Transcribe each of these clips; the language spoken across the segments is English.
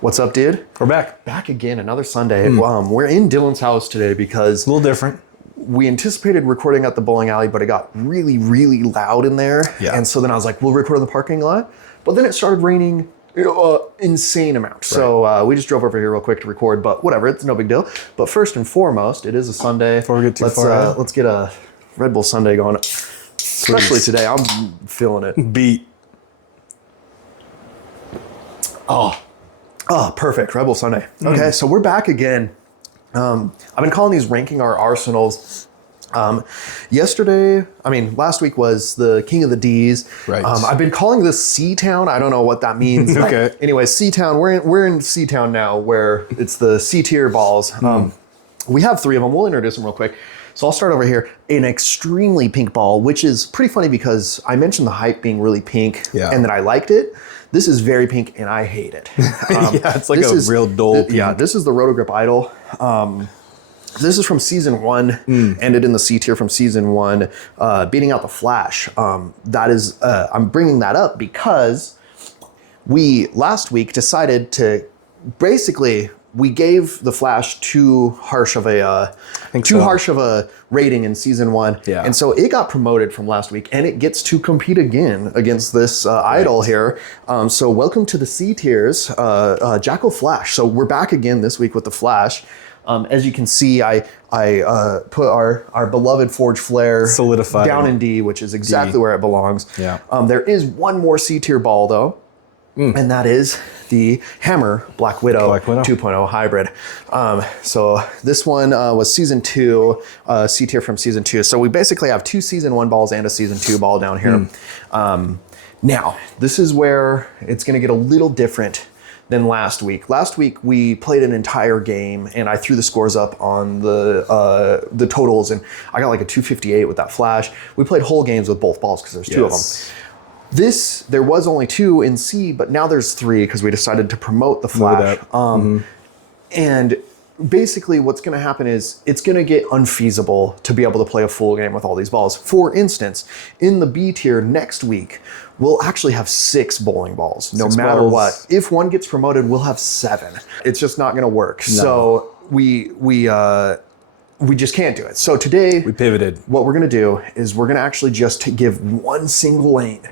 What's up, dude? We're back. Back again, another Sunday. We're in Dylan's house today because A little different. we anticipated recording at the bowling alley, but it got really, really loud in there. Yeah. And so then I was like, we'll record in the parking lot. But then it started raining insane amount. Right. So we just drove over here real quick to record, but whatever, it's no big deal. But first and foremost, it is a Sunday. Before we get too far, let's get a Red Bull Sunday going. Especially today, I'm feeling it. Beat. Oh, perfect. Red Bull Sunday. Okay, so we're back again. I've been calling these ranking our arsenals. Last week was the King of the D's. Right. I've been calling this C-Town. I don't know what that means. Okay. Anyway, C-Town. We're in C-Town now, where it's the C-tier balls. We have three of them. We'll introduce them real quick. So I'll start over here. An extremely pink ball, which is pretty funny because I mentioned the hype being really pink and that I liked it. This is very pink, and I hate it. Yeah, it's like a real dull pink. Yeah, this is the Roto Grip Idol. This is from season 1, ended in the C tier from season 1, beating out the Flash. I'm bringing that up because we last week decided to we gave the Flash too harsh of a rating in season 1. Yeah. And so it got promoted from last week, and it gets to compete again against this idol here. So welcome to the C tiers, Jackal Flash. So we're back again this week with the Flash. As you can see, I put our beloved Forge Flare solidified down in D, which is exactly where it belongs. Yeah. There is one more C tier ball though. And that is the Hammer Black Widow 2.0 hybrid. So this one was season 2, C tier from season 2. So we basically have 2 season 1 balls and a season 2 ball down here. Now, this is where it's going to get a little different than last week. Last week we played an entire game, and I threw the scores up on the totals, and I got like a 258 with that Flash. We played whole games with both balls because there's 2 of them. There was only 2 in C, but now there's 3 because we decided to promote the Flash. And basically what's going to happen is it's going to get unfeasible to be able to play a full game with all these balls. For instance, in the B tier next week, we'll actually have 6 bowling balls, no matter what. If one gets promoted, we'll have 7. It's just not going to work. No. So we just can't do it. So today, we pivoted. What we're going to do is we're going to actually just give one single lane.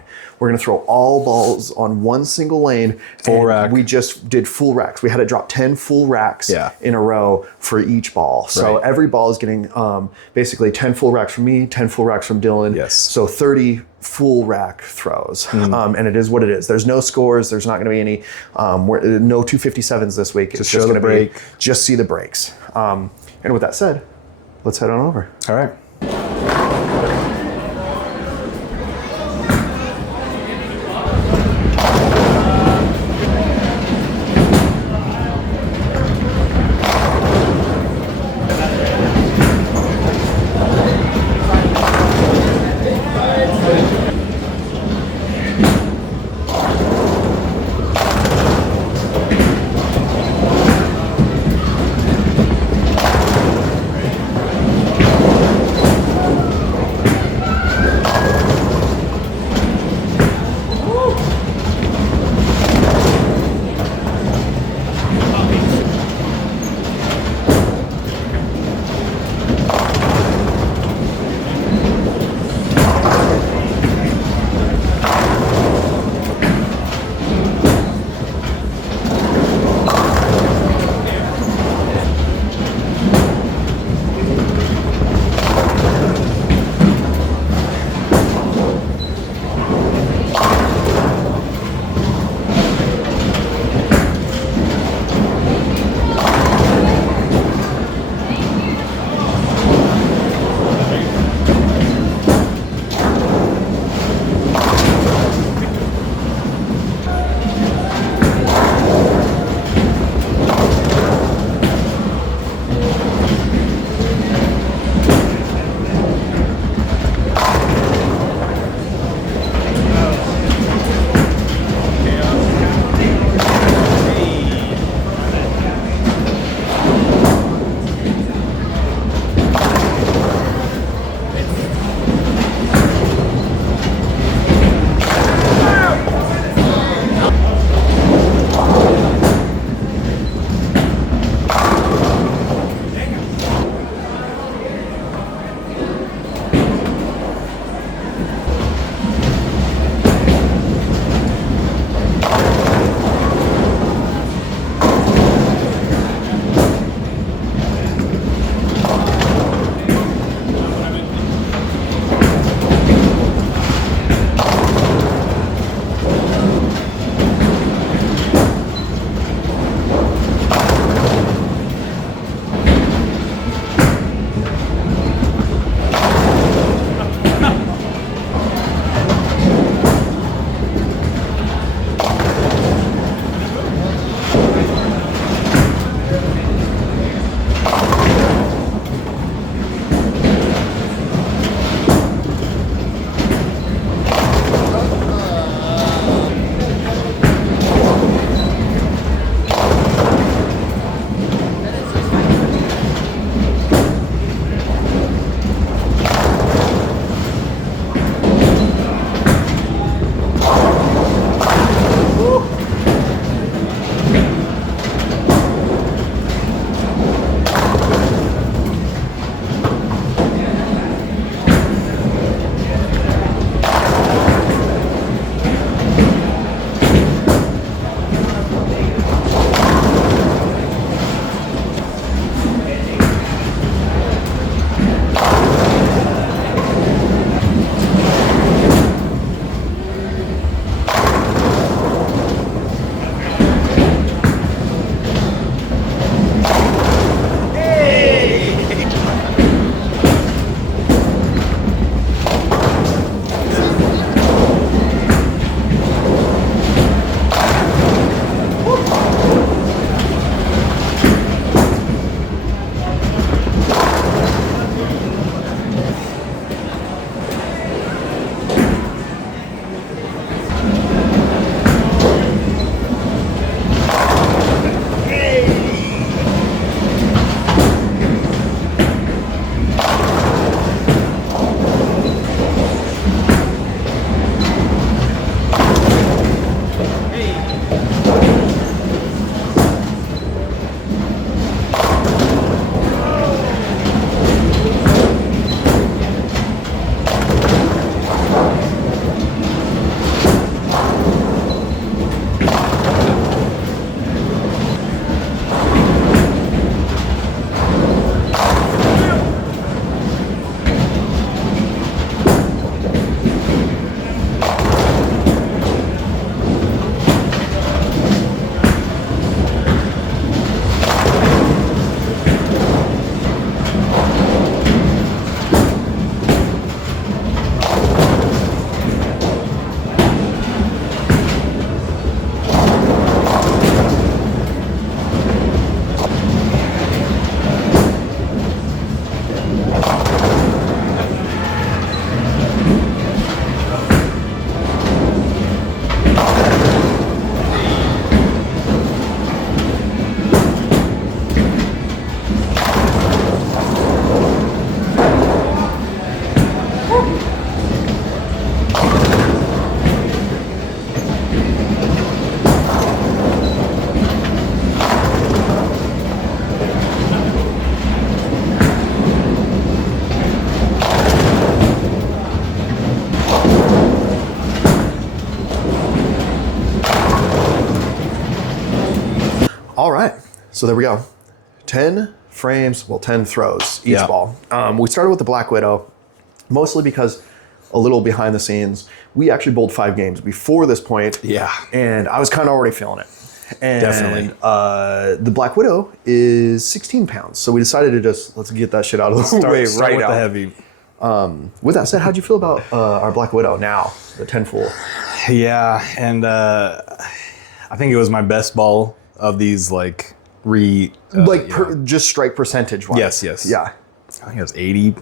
We're going to throw all balls on one single lane. Full rack. We just did full racks. We had to drop 10 full racks in a row for each ball. So every ball is getting basically 10 full racks from me, 10 full racks from Dylan. Yes. So 30 full rack throws. And it is what it is. There's no scores. There's not going to be any, no 257s this week. It's just going to be just see the breaks. And with that said, let's head on over. All right. All right. So there we go. 10 frames, 10 throws each ball. We started with the Black Widow, mostly because a little behind the scenes, we actually bowled 5 games before this point. Yeah. And I was kind of already feeling it. And Definitely. The Black Widow is 16 pounds. So we decided to let's get that shit out of the way right now. The heavy. With that said, how'd you feel about our Black Widow now, the 10 full? Yeah, and I think it was my best ball of these just strike percentage wise. Yes. Yeah. I think it was 80.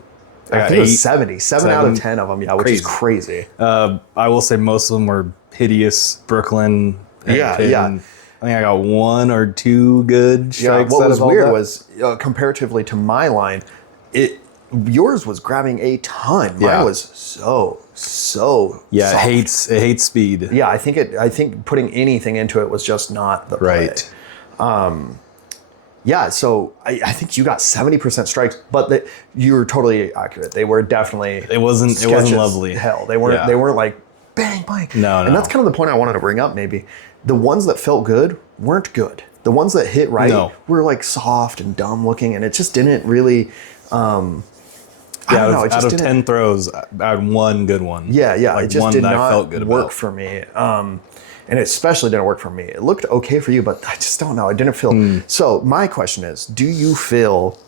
I think it was 70. 7 out of 10 of them, which is crazy. I will say most of them were hideous. Brooklyn. Yeah. I think I got 1 or 2 good strikes. What was weird was, comparatively to my line, yours was grabbing a ton. Mine was so soft. It hates speed. Yeah, I think putting anything into it was just not the play. So I think you got 70% strikes, but you were totally accurate. They were definitely it wasn't lovely. Hell, they weren't like bang bang. No. And that's kind of the point I wanted to bring up. Maybe the ones that felt good weren't good. The ones that hit right were like soft and dumb looking, and it just didn't really. I don't know. Out of 10 throws, I had 1 good one. Yeah. Like it just one did that not I felt good work about. for me. And it especially didn't work for me. It looked okay for you, but I just don't know. I didn't feel. So my question is, do you feel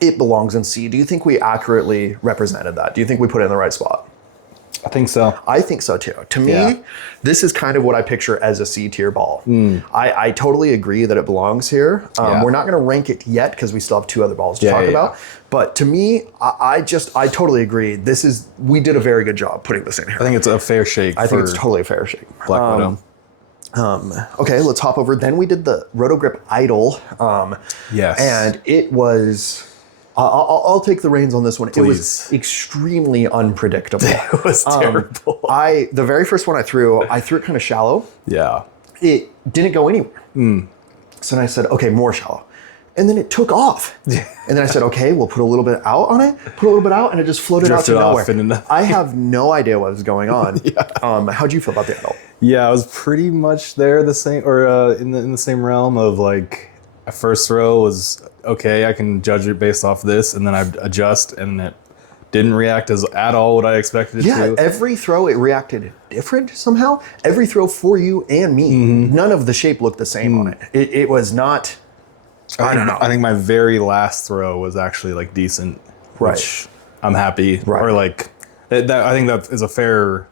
it belongs in C? Do you think we accurately represented that? Do you think we put it in the right spot? I think so. I think so too. To me, this is kind of what I picture as a C tier ball. I totally agree that it belongs here. We're not going to rank it yet because we still have 2 other balls to talk about. But to me, I totally agree. We did a very good job putting this in here. I think it's a fair shake. I think it's totally a fair shake. Black Widow. Okay, let's hop over. Then we did the Roto Grip Idol. Yes. And it was... I'll take the reins on this one. Please. It was extremely unpredictable. It was terrible. The very first one I threw it kind of shallow. Yeah. It didn't go anywhere. So then I said, okay, more shallow. And then it took off. And then I said, okay, we'll put a little bit out on it, put a little bit out, and it just floated out to nowhere. I have no idea what was going on. How'd you feel about the idol? Yeah, I was pretty much there the same, or in the same realm of like, a first throw was okay, I can judge it based off this, and then I adjust, and it didn't react at all what I expected it to. Yeah, every throw it reacted different somehow. Every throw for you and me, none of the shape looked the same on it. It was not. I don't know. I think my very last throw was actually like decent, which I'm happy. Right. Or like that. I think that is a fair.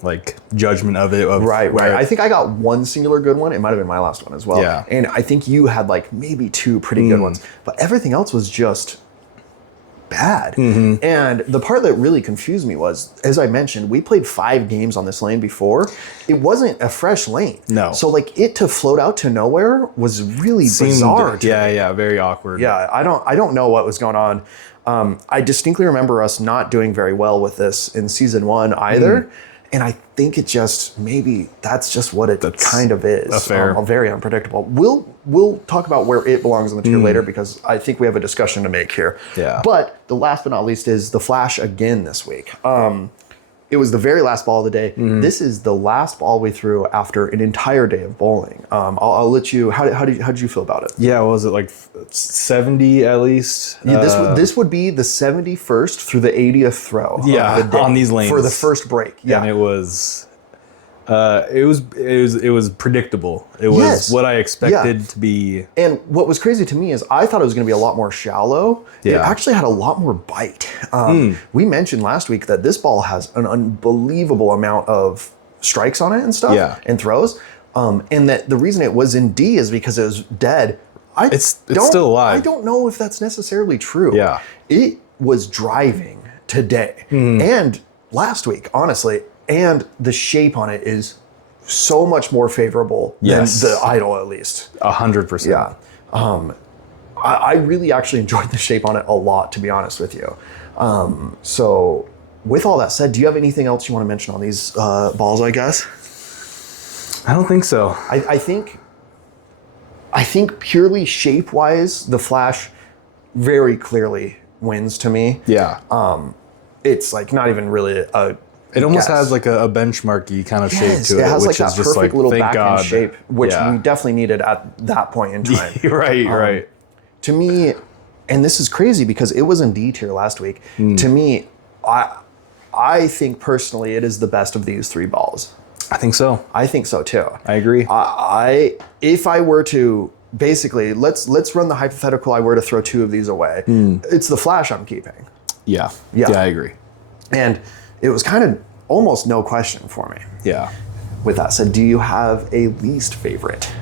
Like judgment of it. Right. I think I got 1 singular good one. It might have been my last one as well. Yeah. And I think you had like maybe 2 pretty good ones, but everything else was just bad. And the part that really confused me was, as I mentioned, we played 5 games on this lane before. It wasn't a fresh lane. No. So like it to float out to nowhere was really bizarre. Yeah, very awkward. Yeah, I don't know what was going on. I distinctly remember us not doing very well with this in season 1 either. And I think maybe that's just what it kind of is. Very unpredictable. We'll talk about where it belongs in the tier later, because I think we have a discussion to make here. Yeah. But the last but not least is the Flash again this week. It was the very last ball of the day. This is the last ball we threw after an entire day of bowling. I'll let you. How did you feel about it? Yeah, was it like 70 at least? Yeah, this would be the 71st through the 80th throw. Of the day on these lanes for the first break. Yeah, and it was predictable. It was what I expected to be. And what was crazy to me is I thought it was going to be a lot more shallow. It actually had a lot more bite. We mentioned last week that this ball has an unbelievable amount of strikes on it and stuff and throws. And that the reason it was in D is because it was dead. It's still alive. I don't know if that's necessarily true. Yeah. It was driving today and last week, honestly. And the shape on it is so much more favorable than the Idol, at least. 100%. Yeah. I really actually enjoyed the shape on it a lot, to be honest with you. So with all that said, do you have anything else you want to mention on these balls, I guess? I don't think so. I think purely shape-wise, the Flash very clearly wins to me. Yeah. It's like not even really It almost guess. has like a benchmarky kind of shape to it. It has which like is that just perfect like, little thank back God. end shape, which Yeah. we definitely needed at that point in time. right. To me, and this is crazy because it was in D tier last week. To me, I think personally it is the best of these 3 balls. I think so. I think so too. I agree. If I were to basically let's run the hypothetical, I were to throw 2 of these away. It's the Flash I'm keeping. Yeah, I agree. And it was kind of almost no question for me. Yeah. With that said, do you have a least favorite?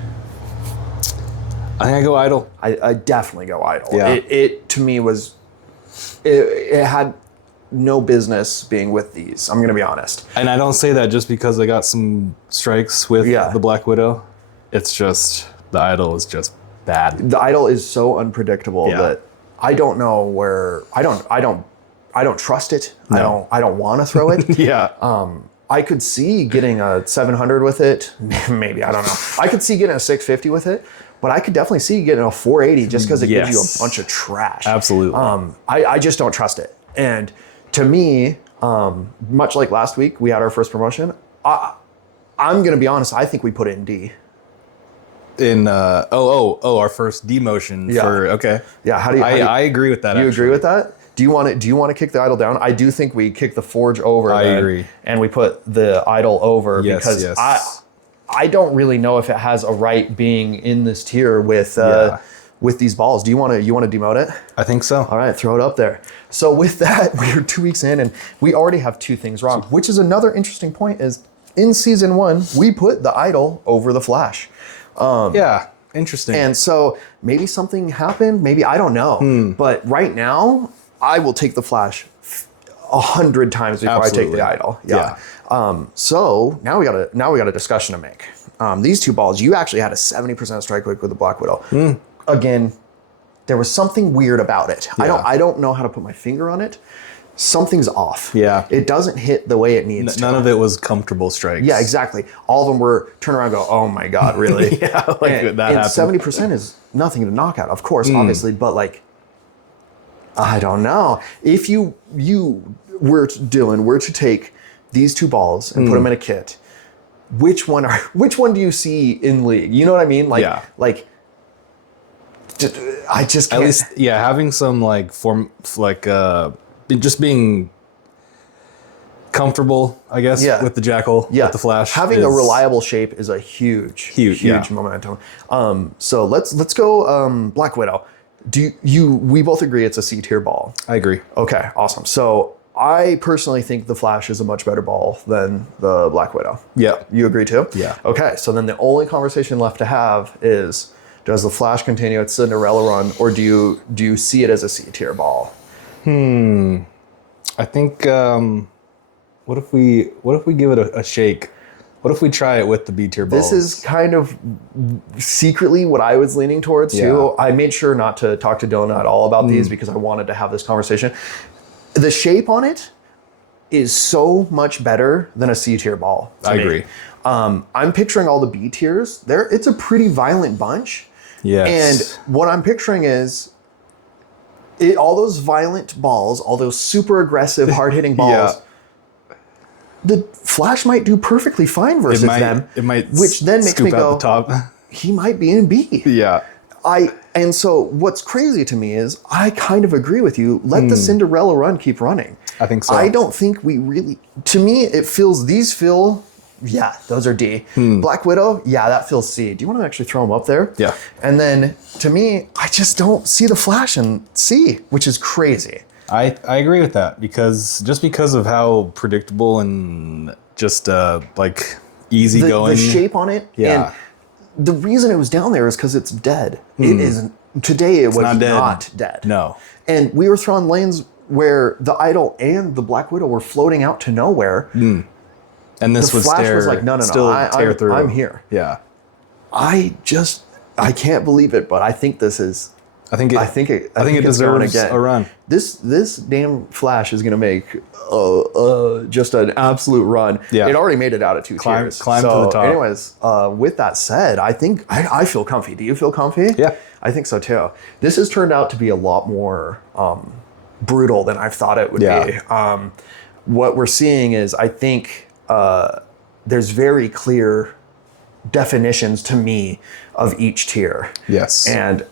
I think I go Idol. I definitely go Idol. Yeah. It to me was, it had no business being with these. I'm going to be honest. And I don't say that just because I got some strikes with the Black Widow. It's just, the Idol is just bad. The Idol is so unpredictable that I don't know where, I don't trust it. No. I don't want to throw it. I could see getting a 700 with it. Maybe, I don't know. I could see getting a 650 with it, but I could definitely see getting a 480 just because it gives you a bunch of trash. Absolutely. I just don't trust it. And to me, much like last week, we had our first promotion. I'm going to be honest. I think we put it in D. In our first demotion for okay. Yeah, how do you I agree with that. Do you agree with that? Do you want to kick the Idol down? I do think we kick the Forge over. I agree. And we put the Idol over because I don't really know if it has a right being in this tier with these balls. Do you want to demote it? I think so. All right, throw it up there. So with that, we're 2 weeks in and we already have 2 things wrong, which is another interesting point is in season 1, we put the Idol over the Flash. Interesting. And so maybe something happened, maybe, I don't know. But right now, I will take the Flash 100 times before I take the Idol. So now we got a discussion to make. These 2 balls, you actually had a 70% strike rate with the Black Widow. Again, there was something weird about it. I don't know how to put my finger on it. Something's off. It doesn't hit the way it needs to. None of it was comfortable strikes. Yeah, exactly. All of them were turn around and go, oh my God, really? That and happened. 70% is nothing to knock out, of course, obviously, but like, I don't know. If you were to, Dylan, were to take these 2 balls and put them in a kit, which one do you see in league? You know what I mean? Like, I just can't. At least, having some just being comfortable, I guess, with the Jackal, with the Flash. Having a reliable shape is a huge momentum. So let's go Black Widow. We both agree it's a C tier ball? I agree. Okay, awesome. So I personally think the Flash is a much better ball than the Black Widow. Yeah. You agree too? Yeah. Okay, so then the only conversation left to have is, does the Flash continue its Cinderella run, or do you see it as a C tier ball? I think, what if we give it a shake? What if we try it with the B tier balls? This is kind of secretly what I was leaning towards too. I made sure not to talk to Dylan at all about these because I wanted to have this conversation. The shape on it is so much better than a C tier ball. I agree. I'm picturing all the B tiers. It's a pretty violent bunch. Yes. And what I'm picturing is all those violent balls, all those super aggressive, hard-hitting balls, the Flash might do perfectly fine versus them. It might which then makes me go, the top. He might be in B. And so what's crazy to me is I kind of agree with you. Let the Cinderella run keep running. I think so. I don't think we really, to me, these feel, those are D. Black Widow, that feels C. Do you want to actually throw them up there? Yeah. And then to me, I just don't see the Flash in C, which is crazy. I agree with that because of how predictable and just easy going. The shape on it. And the reason it was down there is because it's dead. It isn't. Today it was not dead. No. And we were throwing lanes where the Idol and the Black Widow were floating out to nowhere. And this the Flash was like, no, tear through. I'm here. Yeah. I can't believe it, but I think this is. I think it deserves a run. This damn Flash is going to make just an absolute run. It already made it out of 2 tiers. Climb to the top. Anyways, with that said, I think I feel comfy. Do you feel comfy? Yeah. I think so too. This has turned out to be a lot more brutal than I thought it would be. what we're seeing is, I think there's very clear definitions to me of each tier. Yes. And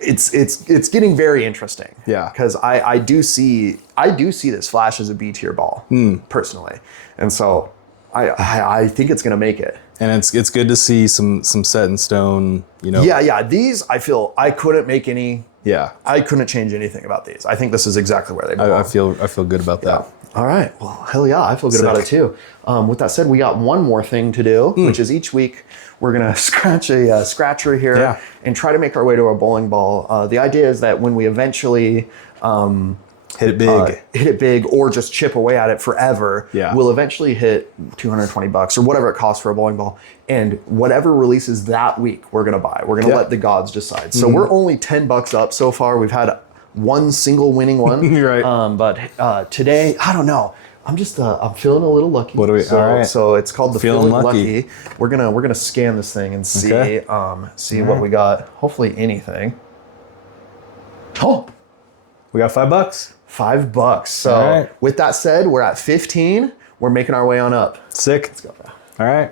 it's getting very interesting. Yeah. Because I do see this Flash as a B tier ball personally, and so I think it's gonna make it. And it's good to see some set in stone. Yeah. These I feel I couldn't make any. Yeah. I couldn't change anything about these. I think this is exactly where they belong. I feel good about that. All right. Well, hell yeah, I feel good about it too. With that said, we got one more thing to do, which is each week we're gonna scratch a scratcher here and try to make our way to a bowling ball. The idea is that when we eventually hit it big, or just chip away at it forever, we'll eventually hit $220 or whatever it costs for a bowling ball. And whatever releases that week, we're gonna buy. We're gonna let the gods decide. So we're only $10 up so far. We've had one single winning one. Right. But today, I don't know. I'm just I'm feeling a little lucky. What do we? So, all right. So it's called the feeling lucky. We're gonna scan this thing and see what we got. Hopefully anything. Oh, we got $5. $5. So with that said, we're at 15. We're making our way on up. Sick. Let's go. All right.